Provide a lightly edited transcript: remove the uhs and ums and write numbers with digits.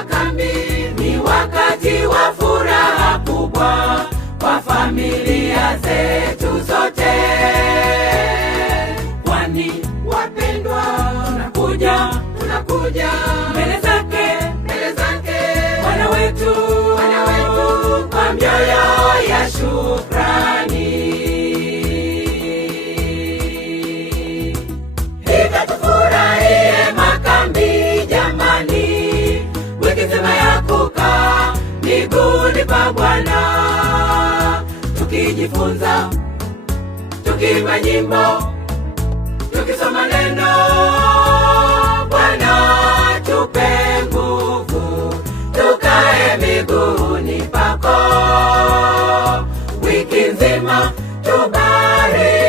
makambi ni wakati wa furaha kubwa kwa familia zetu zote, kwani wapendwa, tunakuja mbele zake Bwana wetu kwa mioyo ya shukrani. Hivyo tufurahie makambi jamani, wiki nzima ya kukaa miguuni pa Bwana, tukijifunza, tukiimba nyimbo, tukisoma neno. Bwana tupe nguvu, tukae miguuni pako wiki nzima, tubariki.